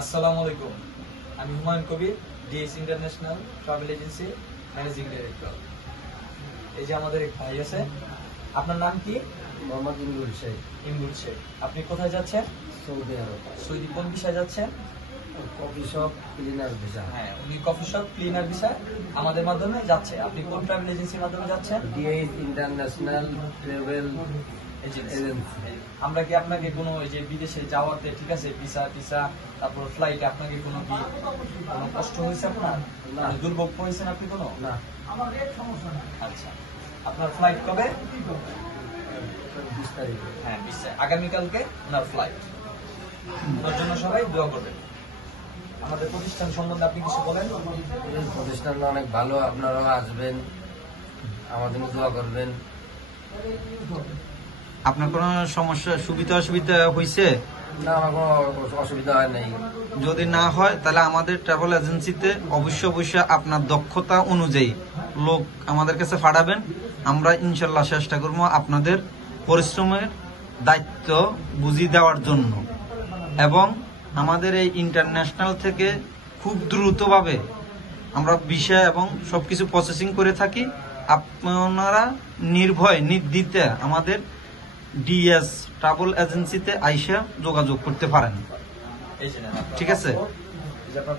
আসসালামু আলাইকুম। আমি Humayun Kabir, DS international travel agency managing director. এই যে আমাদের এক ভাই আছে, আপনার নাম কি? মোহাম্মদ ইমরুল শেখ। ইমরুল শেখ। আপনি কোথায় যাচ্ছেন? সৌদি আরব। সৌদি কোন বিষয়ে যাচ্ছেন? Coffee shop cleaner visa. হ্যাঁ, উনি কফি শপ ক্লিনার বিষয় আমাদের মাধ্যমে যাচ্ছে। আপনি কোন ট্রাভেল এজেন্সির মাধ্যমে যাচ্ছেন? DS international travel agency. Agency. আমরা কি আপনাকে কোনো এই যে বিদেশে যাওয়াতে, ঠিক আছে, ভিসা টিসা তারপর ফ্লাইটে আপনাকে কোনো কষ্ট হয়েছে আপনার? না। দুর্ভোগ হয়েছেন আপনি কোনো? না, আচ্ছা, আপনার ফ্লাইট কবে? 20 তারিখে। হ্যাঁ, 20 আগামীকালকে ওনার ফ্লাইট। ওনার জন্য সবাই দোয়া করবেন। আমাদের প্রতিষ্ঠান সম্বন্ধে আপনি কিছু বলেন। এই প্রতিষ্ঠানটা অনেক ভালো, আপনারাও আসবেন, আমাদের দোয়া করবেন। আপনার কোনো সমস্যা সুবিধা অসুবিধা হয়েছে? না, আমার কোনো অসুবিধা হয় নাই। যদি না হয় তাহলে আমাদের ট্রাভেল এজেন্সিতে অবশ্যই আপনার দক্ষতা অনুযায়ী লোক আমাদের কাছে পাঠাবেন। আমরা ইনশাল্লাহ চেষ্টা করবো আপনাদের পরিশ্রমের দায়িত্ব বুঝিয়ে দেওয়ার জন্য, এবং আমাদের এই ইন্টারন্যাশনাল থেকে খুব দ্রুতভাবে আমরা ভিসা এবং সবকিছু প্রসেসিং করে থাকি। আপনারা নির্ভয় নির্দ্বিতে আমাদের ডিএস ট্রাভেল এজেন্সিতে আইসা যোগাযোগ করতে পারেন। এই যে নেন আপনার ঠিক আছে। passport, এই যে আপনার